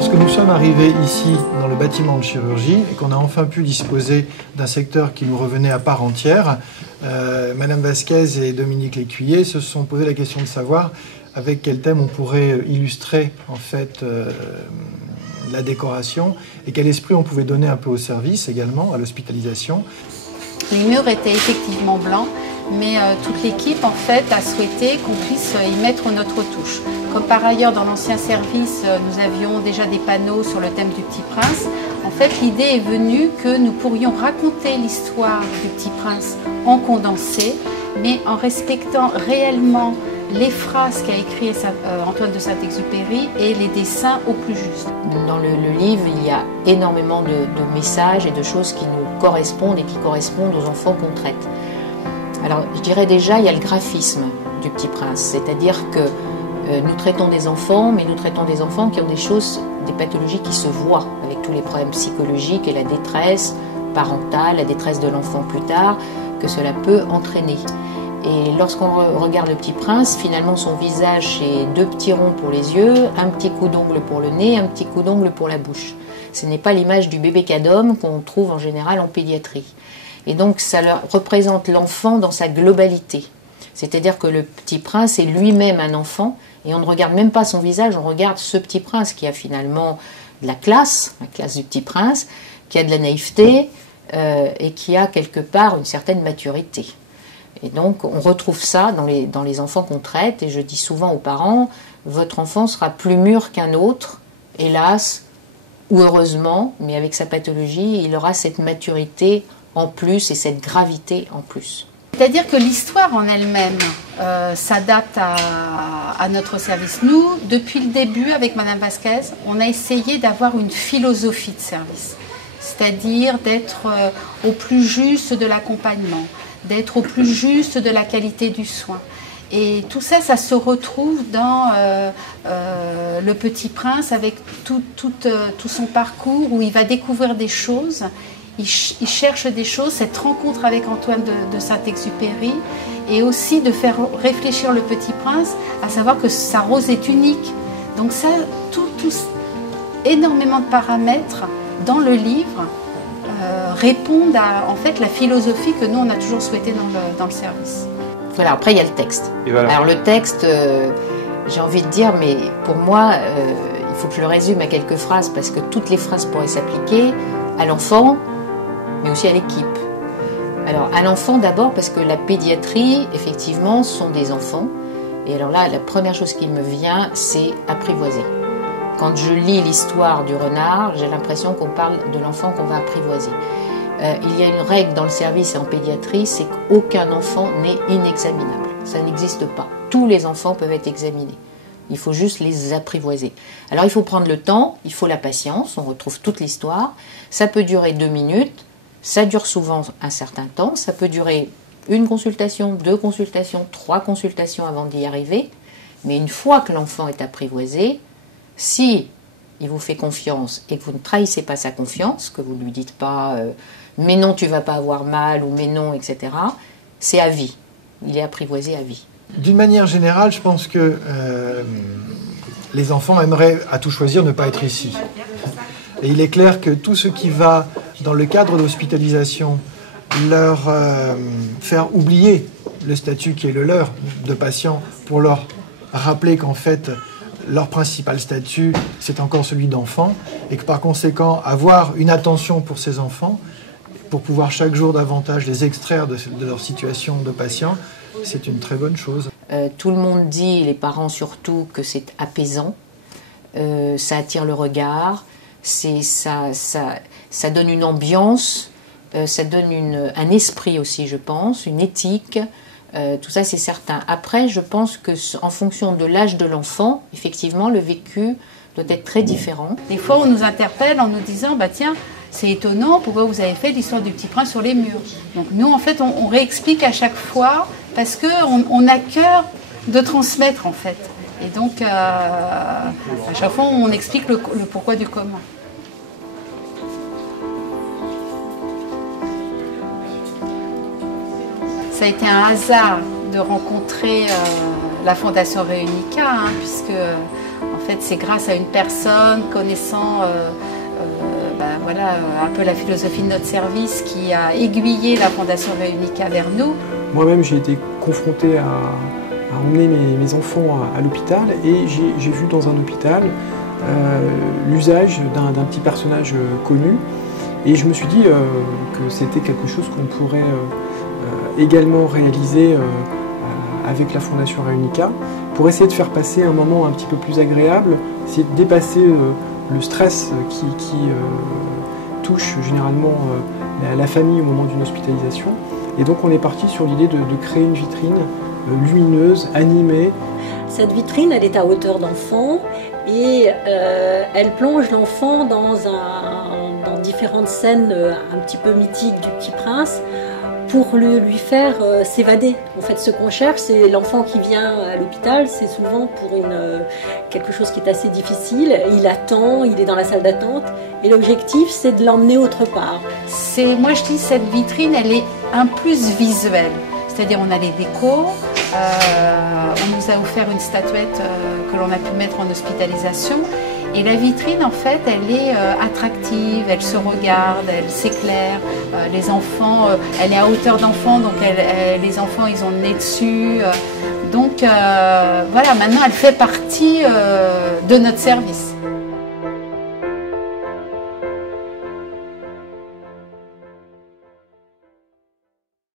Lorsque nous sommes arrivés ici dans le bâtiment de chirurgie et qu'on a enfin pu disposer d'un secteur qui nous revenait à part entière, Madame Vasquez et Dominique Lécuyer se sont posé la question de savoir avec quel thème on pourrait illustrer en fait la décoration et quel esprit on pouvait donner un peu au service également, à l'hospitalisation. Les murs étaient effectivement blancs, mais toute l'équipe en fait a souhaité qu'on puisse y mettre notre touche. Comme par ailleurs dans l'ancien service, nous avions déjà des panneaux sur le thème du Petit Prince. En fait, l'idée est venue que nous pourrions raconter l'histoire du Petit Prince en condensé, mais en respectant réellement les phrases qu'a écrit Antoine de Saint-Exupéry et les dessins au plus juste. Dans le livre, il y a énormément de messages et de choses qui nous correspondent et qui correspondent aux enfants qu'on traite. Alors, je dirais déjà, il y a le graphisme du Petit Prince, c'est-à-dire que nous traitons des enfants, mais nous traitons des enfants qui ont des choses, des pathologies qui se voient, avec tous les problèmes psychologiques et la détresse parentale, la détresse de l'enfant plus tard, que cela peut entraîner. Et lorsqu'on regarde le Petit Prince, finalement son visage, c'est 2 petits ronds pour les yeux, un petit coup d'ongle pour le nez, un petit coup d'ongle pour la bouche. Ce n'est pas l'image du bébé cadom qu'on trouve en général en pédiatrie. Et donc ça représente l'enfant dans sa globalité. C'est-à-dire que le Petit Prince est lui-même un enfant, et on ne regarde même pas son visage, on regarde ce Petit Prince qui a finalement de la classe du Petit Prince, qui a de la naïveté et qui a quelque part une certaine maturité. Et donc on retrouve ça dans les enfants qu'on traite, et je dis souvent aux parents, votre enfant sera plus mûr qu'un autre, hélas, ou heureusement, mais avec sa pathologie, il aura cette maturité en plus et cette gravité en plus. C'est-à-dire que l'histoire en elle-même s'adapte à notre service. Nous, depuis le début, avec Madame Vasquez, on a essayé d'avoir une philosophie de service. C'est-à-dire d'être au plus juste de l'accompagnement, d'être au plus juste de la qualité du soin. Et tout ça, ça se retrouve dans le Petit Prince avec tout son parcours où il va découvrir des choses. Il cherche des choses, cette rencontre avec Antoine de Saint-Exupéry, et aussi de faire réfléchir le Petit Prince à savoir que sa rose est unique. Donc ça, énormément de paramètres dans le livre répondent à en fait la philosophie que nous on a toujours souhaité dans le service. Voilà, après il y a le texte. Voilà. Alors le texte, j'ai envie de dire, mais pour moi, il faut que je le résume à quelques phrases, parce que toutes les phrases pourraient s'appliquer à l'enfant, mais aussi à l'équipe. Alors, à l'enfant d'abord, parce que la pédiatrie, effectivement, sont des enfants. Et alors là, la première chose qui me vient, c'est apprivoiser. Quand je lis l'histoire du renard, j'ai l'impression qu'on parle de l'enfant qu'on va apprivoiser. Il y a une règle dans le service et en pédiatrie, c'est qu'aucun enfant n'est inexaminable. Ça n'existe pas. Tous les enfants peuvent être examinés. Il faut juste les apprivoiser. Alors, il faut prendre le temps, il faut la patience, on retrouve toute l'histoire. Ça peut durer 2 minutes. Ça dure souvent un certain temps, ça peut durer 1 consultation, 2 consultations, 3 consultations avant d'y arriver, mais une fois que l'enfant est apprivoisé, si il vous fait confiance et que vous ne trahissez pas sa confiance, que vous ne lui dites pas mais non tu vas pas avoir mal ou mais non, etc., c'est à vie, il est apprivoisé à vie. D'une manière générale, je pense que les enfants aimeraient à tout choisir ne pas être ici. Et il est clair que tout ce qui va, dans le cadre d'hospitalisation, leur faire oublier le statut qui est le leur de patient, pour leur rappeler qu'en fait, leur principal statut, c'est encore celui d'enfant, et que par conséquent, avoir une attention pour ces enfants, pour pouvoir chaque jour davantage les extraire de leur situation de patient, c'est une très bonne chose. Tout le monde dit, les parents surtout, que c'est apaisant, ça attire le regard, ça donne une ambiance, ça donne un esprit aussi, je pense, une éthique, tout ça c'est certain. Après, je pense qu'en fonction de l'âge de l'enfant, effectivement, le vécu doit être très différent. Des fois, on nous interpelle en nous disant, bah tiens, c'est étonnant, pourquoi vous avez fait l'histoire du Petit Prince sur les murs. Donc nous, en fait, on réexplique à chaque fois, parce qu'on a cœur de transmettre, en fait. Et donc, à chaque fois, on explique le pourquoi du comment. Ça a été un hasard de rencontrer la Fondation Réunica, puisque en fait, c'est grâce à une personne connaissant voilà, un peu la philosophie de notre service qui a aiguillé la Fondation Réunica vers nous. Moi-même, j'ai été confronté à emmener mes enfants à l'hôpital et j'ai vu dans un hôpital l'usage d'un petit personnage connu. Et je me suis dit que c'était quelque chose qu'on pourrait également réaliser avec la Fondation Réunica pour essayer de faire passer un moment un petit peu plus agréable, essayer de dépasser le stress qui touche généralement la famille au moment d'une hospitalisation. Et donc on est parti sur l'idée de créer une vitrine lumineuse, animée. Cette vitrine, elle est à hauteur d'enfant et elle plonge l'enfant dans différentes scènes un petit peu mythiques du Petit Prince pour lui faire s'évader. En fait, ce qu'on cherche, c'est l'enfant qui vient à l'hôpital, c'est souvent pour quelque chose qui est assez difficile. Il attend, il est dans la salle d'attente et l'objectif, c'est de l'emmener autre part. Moi, je dis cette vitrine, elle est un plus visuelle. C'est-à-dire, on a les décos, on nous a offert une statuette que l'on a pu mettre en hospitalisation. Et la vitrine, en fait, elle est attractive, elle se regarde, elle s'éclaire. Les enfants, elle est à hauteur d'enfant, donc les enfants, ils ont le nez dessus. Donc voilà, maintenant, elle fait partie de notre service.